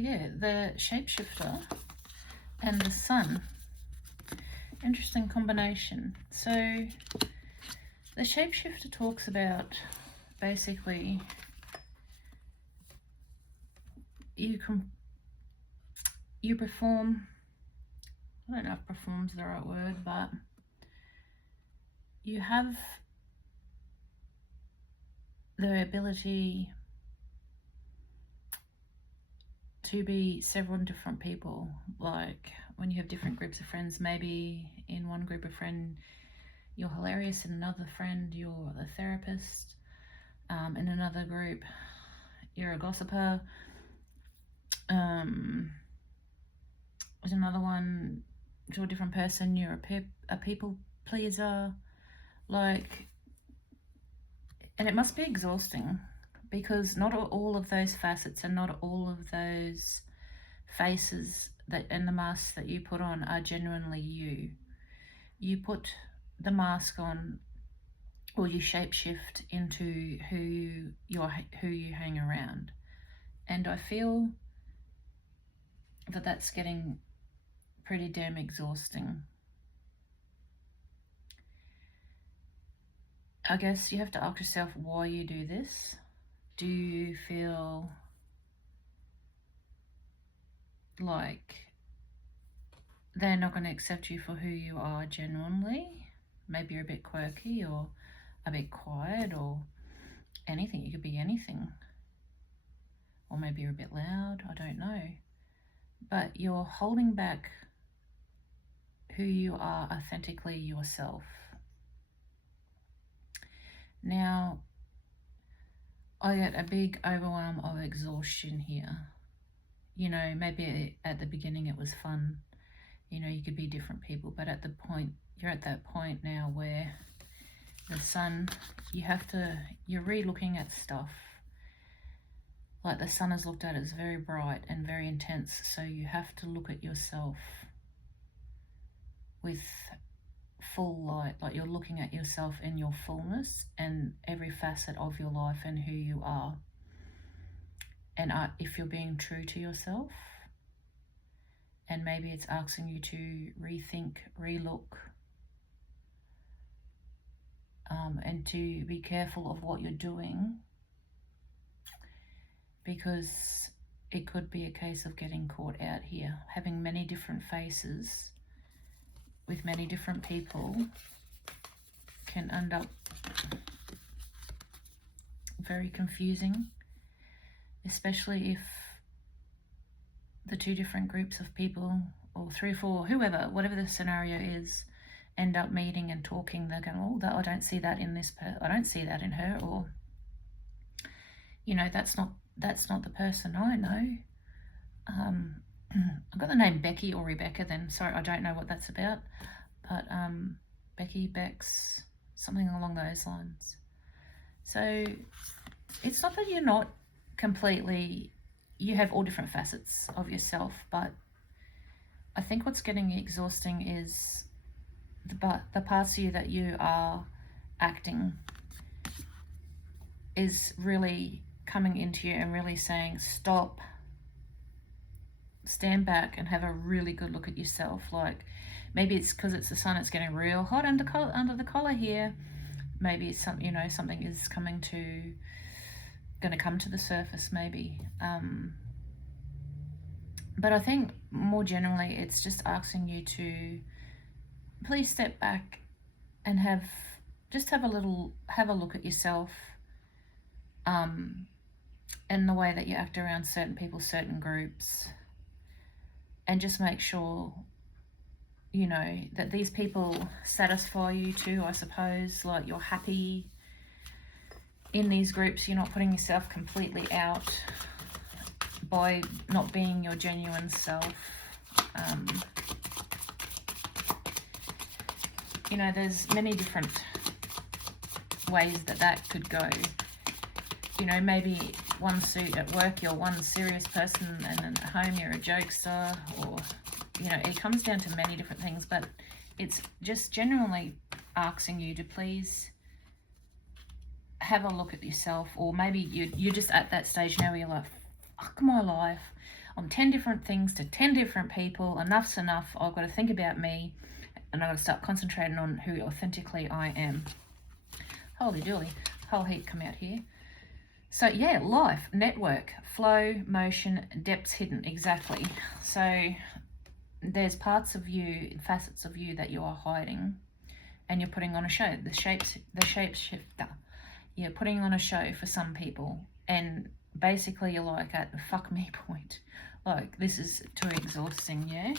Yeah, the shapeshifter and the sun. Interesting combination. So the shapeshifter talks about basically you perform, I don't know if perform's the right word, but you have the ability to be several different people. Like when you have different groups of friends, maybe in one group of friends you're hilarious, in another friend you're a therapist, in another group you're a gossiper, with another one, to a different person, you're a people pleaser. Like, and it must be exhausting because not all of those facets and not all of those faces that and the masks that you put on are genuinely you. You put the mask on, or you shapeshift into who you hang around, and I feel that that's getting pretty damn exhausting. I guess you have to ask yourself why you do this. Do you feel like they're not going to accept you for who you are genuinely? Maybe you're a bit quirky or a bit quiet or anything. You could be anything. Or maybe you're a bit loud. I don't know. But you're holding back who you are authentically yourself. Now, I get a big overwhelm of exhaustion here. You know, maybe at the beginning it was fun. You know, you could be different people, but at the point, you're at that point now where the sun, you're re-looking at stuff. Like the sun is looked at as very bright and very intense, so you have to look at yourself with full light, like you're looking at yourself in your fullness and every facet of your life and who you are. And if you're being true to yourself, and maybe it's asking you to rethink, relook, and to be careful of what you're doing, because it could be a case of getting caught out here. Having many different faces with many different people can end up very confusing, especially if the two different groups of people, or 3 or 4, whoever, whatever the scenario is, end up meeting and talking. They're going, oh, I don't see that in this I don't see that in her, or, you know, that's not the person I know. I've got the name Becky or Rebecca then. Sorry, I don't know what that's about. But Becky, Bex, something along those lines. So it's not that you're not completely, you have all different facets of yourself, but I think what's getting exhausting is the parts of you that you are acting is really coming into you and really saying, stop, stand back and have a really good look at yourself. Like maybe it's because it's the sun, it's getting real hot under the collar here. Maybe it's something, you know, something is going to come to the surface maybe. But I think more generally it's just asking you to please step back and have a look at yourself, and the way that you act around certain people, certain groups, and just make sure, you know, that these people satisfy you too, I suppose. Like you're happy in these groups, you're not putting yourself completely out by not being your genuine self. You know, there's many different ways that could go. You know, maybe one suit at work, you're one serious person, and then at home you're a jokester, or, you know, it comes down to many different things, but it's just genuinely asking you to please have a look at yourself. Or maybe you're just at that stage now where you're like, fuck my life, I'm 10 different things to 10 different people. Enough's enough. I've got to think about me, and I've got to start concentrating on who authentically I am. Holy dooly, whole heap come out here. So yeah, life, network, flow, motion, depths hidden, exactly. So there's parts of you, facets of you that you are hiding, and you're putting on a show. The shapeshifter. You're putting on a show for some people, and basically you're like at the fuck me point. Like, this is too exhausting, yeah?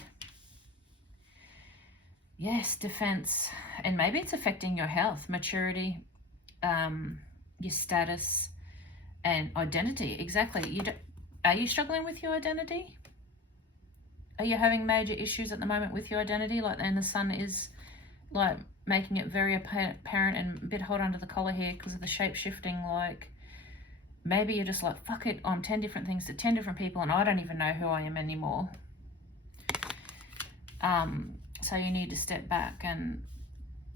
Yes, defense. And maybe it's affecting your health, maturity, your status, and identity. Exactly. Are you struggling with your identity? Are you having major issues at the moment with your identity? Like, and the sun is like making it very apparent and a bit hot under the collar here because of the shape shifting. Like, maybe you're just like, fuck it, I'm 10 different things to 10 different people and I don't even know who I am anymore. So you need to step back and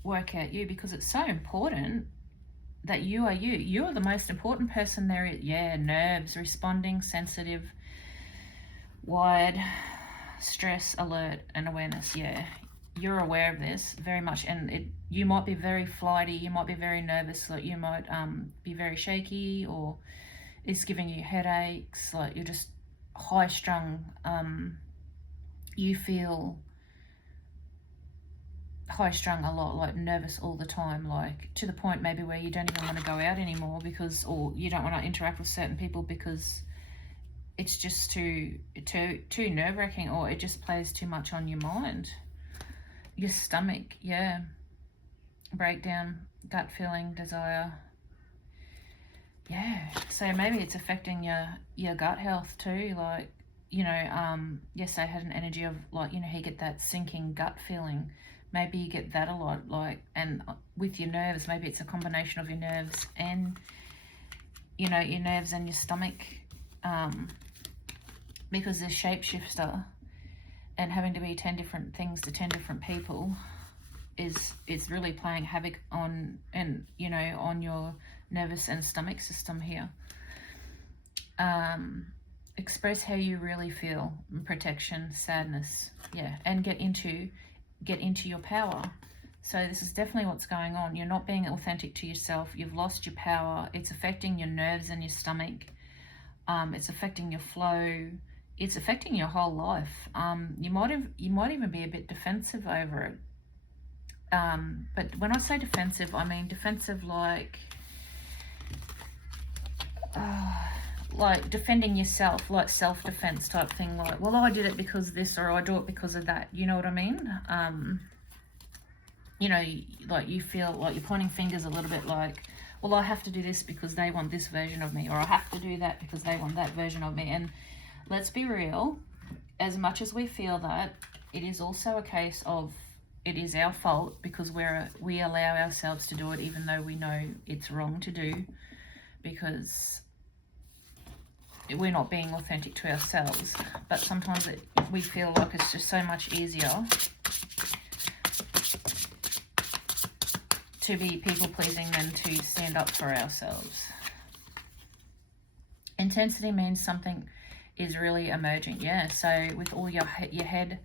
work out you, because it's so important that you are you. You are the most important person there is. Yeah, nerves, responding, sensitive, wide, stress, alert, and awareness. Yeah, you're aware of this very much, and you might be very flighty, you might be very nervous, like you might be very shaky, or it's giving you headaches, like you're just high strung. You feel high strung a lot, like nervous all the time, like to the point maybe where you don't even want to go out anymore because, or you don't want to interact with certain people because it's just too nerve-wracking, or it just plays too much on your mind. Your stomach, yeah, breakdown, gut feeling, desire. Yeah, so maybe it's affecting your gut health too. Like, you know, yesterday I had an energy of like, you know, you get that sinking gut feeling. Maybe you get that a lot, like, and with your nerves, maybe it's a combination of your nerves and, you know, your nerves and your stomach, because the shapeshifter and having to be 10 different things to 10 different people is really playing havoc on, and, you know, on your nervous and stomach system here. Express how you really feel, protection, sadness, yeah, and get into your power. So this is definitely what's going on. You're not being authentic to yourself. You've lost your power. It's affecting your nerves and your stomach. It's affecting your flow. It's affecting your whole life. You might even be a bit defensive over it. But when I say defensive, I mean defensive like defending yourself, like self-defense type thing, like, well, I did it because of this, or I do it because of that, you know what I mean? You know, like you feel like you're pointing fingers a little bit, like, well, I have to do this because they want this version of me, or I have to do that because they want that version of me. And let's be real, as much as we feel that, it is also a case of it is our fault because we allow ourselves to do it even though we know it's wrong to do, because we're not being authentic to ourselves. But sometimes we feel like it's just so much easier to be people-pleasing than to stand up for ourselves. Intensity means something is really emerging, yeah. So with all your head